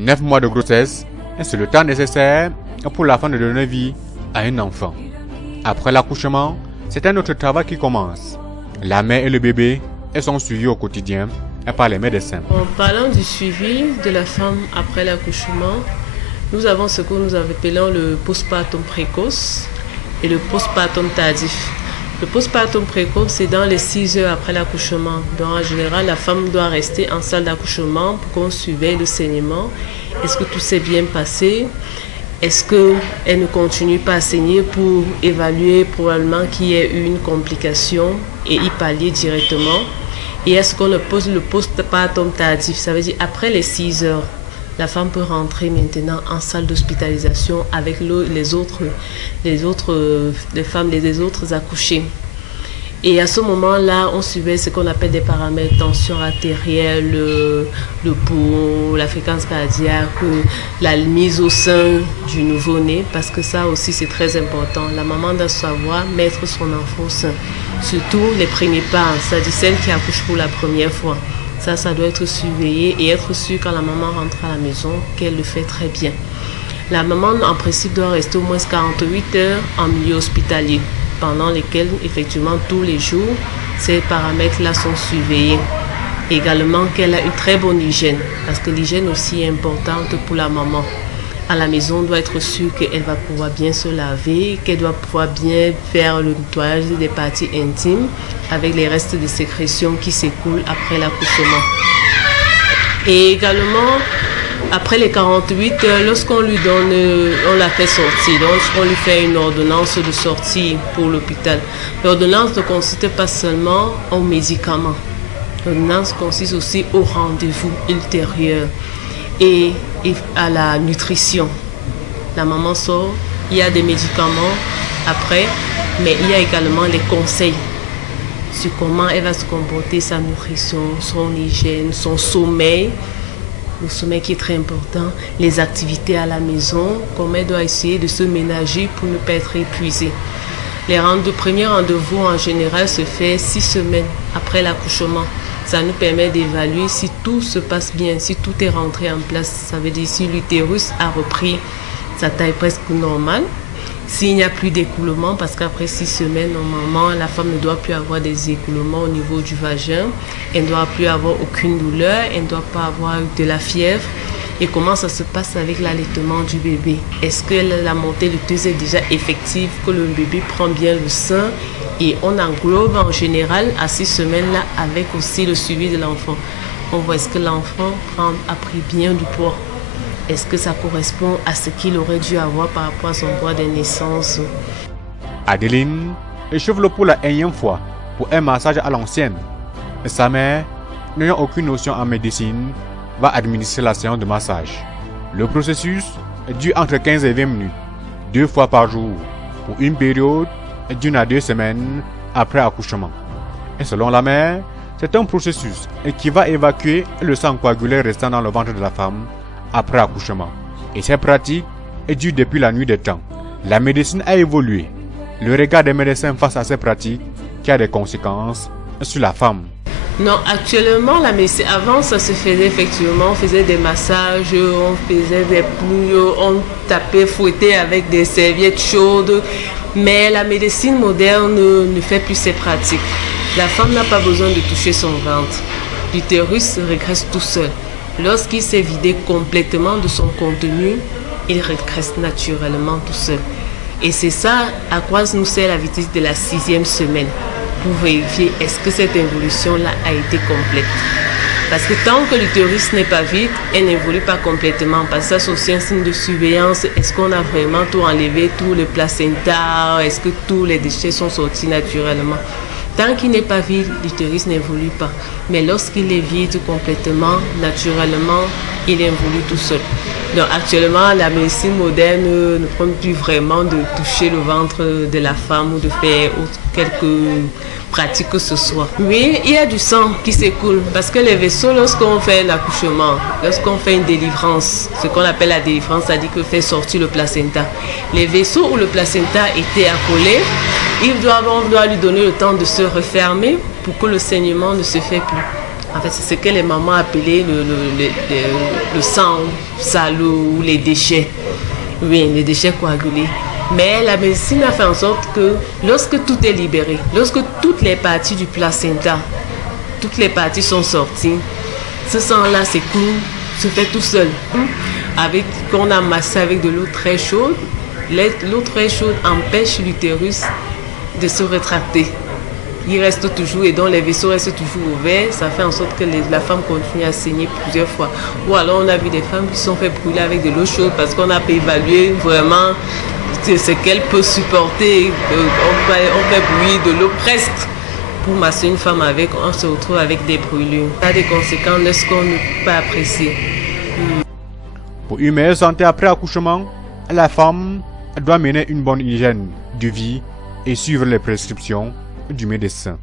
9 mois de grossesse, c'est le temps nécessaire pour la femme de donner vie à un enfant. Après l'accouchement, c'est un autre travail qui commence. La mère et le bébé sont suivis au quotidien par les médecins. En parlant du suivi de la femme après l'accouchement, nous avons ce que nous appelons le postpartum précoce et le postpartum tardif. Le postpartum précoce, c'est dans les 6 heures après l'accouchement. Donc en général, la femme doit rester en salle d'accouchement pour qu'on surveille le saignement. Est-ce que tout s'est bien passé? Est-ce qu'elle ne continue pas à saigner pour évaluer probablement qu'il y ait eu une complication et y pallier directement? Et est-ce qu'on pose le postpartum tardif? Ça veut dire après les 6 heures. La femme peut rentrer maintenant en salle d'hospitalisation avec les autres accouchés. Et à ce moment-là, on surveille ce qu'on appelle des paramètres, tension artérielle, le pouls, la fréquence cardiaque, la mise au sein du nouveau-né, parce que ça aussi c'est très important. La maman doit savoir mettre son enfant au sein, surtout les premiers pas, c'est-à-dire celle qui accouche pour la première fois. Ça doit être surveillé et être sûr quand la maman rentre à la maison qu'elle le fait très bien. La maman, en principe, doit rester au moins 48 heures en milieu hospitalier, pendant lesquels, effectivement, tous les jours, ces paramètres-là sont surveillés. Également, qu'elle a une très bonne hygiène, parce que l'hygiène aussi est importante pour la maman. À la maison, on doit être sûr qu'elle va pouvoir bien se laver, qu'elle doit pouvoir bien faire le nettoyage des parties intimes avec les restes de sécrétions qui s'écoulent après l'accouchement. Et également, après les 48 heures, lorsqu'on lui donne, on la fait sortir, donc on lui fait une ordonnance de sortie pour l'hôpital. L'ordonnance ne consiste pas seulement aux médicaments. L'ordonnance consiste aussi au rendez-vous ultérieur et à la nutrition. La maman sort, il y a des médicaments après, mais il y a également les conseils sur comment elle va se comporter, sa nutrition, son hygiène, son sommeil, le sommeil qui est très important, les activités à la maison, comment elle doit essayer de se ménager pour ne pas être épuisée. Les premiers rendez-vous en général se fait 6 semaines après l'accouchement. Ça nous permet d'évaluer si tout se passe bien, si tout est rentré en place. Ça veut dire si l'utérus a repris sa taille presque normale, s'il n'y a plus d'écoulement, parce qu'après 6 semaines, normalement, la femme ne doit plus avoir des écoulements au niveau du vagin, elle ne doit plus avoir aucune douleur, elle ne doit pas avoir de la fièvre. Et comment ça se passe avec l'allaitement du bébé? Est-ce que la montée laiteuse est déjà effective, que le bébé prend bien le sein? Et on englobe en général à 6 semaines-là avec aussi le suivi de l'enfant. On voit est-ce que l'enfant a pris bien du poids? Est-ce que ça correspond à ce qu'il aurait dû avoir par rapport à son poids de naissance? Adeline échauffe pour la énième fois pour un massage à l'ancienne. Sa mère, n'ayant aucune notion en médecine, va administrer la séance de massage. Le processus dure entre 15 et 20 minutes, 2 fois par jour, pour une période d'1 à 2 semaines après accouchement. Et selon la mère, c'est un processus qui va évacuer le sang coagulé restant dans le ventre de la femme après accouchement. Et cette pratique dure depuis la nuit des temps. La médecine a évolué. Le regard des médecins face à ces pratiques qui a des conséquences sur la femme. Non, actuellement, la médecine, avant ça se faisait effectivement, on faisait des massages, on faisait des pouilles, on tapait, fouettait avec des serviettes chaudes. Mais la médecine moderne ne fait plus ces pratiques. La femme n'a pas besoin de toucher son ventre. L'utérus régresse tout seul. Lorsqu'il s'est vidé complètement de son contenu, il régresse naturellement tout seul. Et c'est ça à quoi nous sert la vitesse de la 6e semaine, pour vérifier est-ce que cette évolution-là a été complète. Parce que tant que l'utérus n'est pas vide, elle n'évolue pas complètement. Parce que ça, c'est aussi un signe de surveillance. Est-ce qu'on a vraiment tout enlevé, tout le placenta? Est-ce que tous les déchets sont sortis naturellement? Tant qu'il n'est pas vide, l'utérus n'évolue pas. Mais lorsqu'il est vide complètement, naturellement, il évolue tout seul. Donc actuellement, la médecine moderne ne prend plus vraiment de toucher le ventre de la femme ou de faire quelques pratiques que ce soit. Oui, il y a du sang qui s'écoule parce que les vaisseaux, lorsqu'on fait un accouchement, lorsqu'on fait une délivrance, ce qu'on appelle la délivrance, c'est-à-dire que fait sortir le placenta. Les vaisseaux où le placenta était accolé, on doit lui donner le temps de se refermer pour que le saignement ne se fait plus. En fait, c'est ce que les mamans appelaient le sang salaud ou les déchets. Oui, les déchets coagulés. Mais la médecine a fait en sorte que lorsque tout est libéré, lorsque toutes les parties du placenta, toutes les parties sont sorties, ce sang-là s'écoule, se fait tout seul. Avec, qu'on a massé avec de l'eau très chaude, l'eau très chaude empêche l'utérus de se rétracter. Il reste toujours, et donc les vaisseaux restent toujours ouverts, ça fait en sorte que la femme continue à saigner plusieurs fois. Ou alors on a vu des femmes qui se sont fait brûler avec de l'eau chaude parce qu'on a pu évaluer vraiment ce qu'elle peut supporter. On fait bouillir de l'eau presque pour masser une femme avec, on se retrouve avec des brûlures. Ça a des conséquences qu'on ne peut pas apprécier. Pour une meilleure santé après accouchement, la femme doit mener une bonne hygiène de vie et suivre les prescriptions du médecin.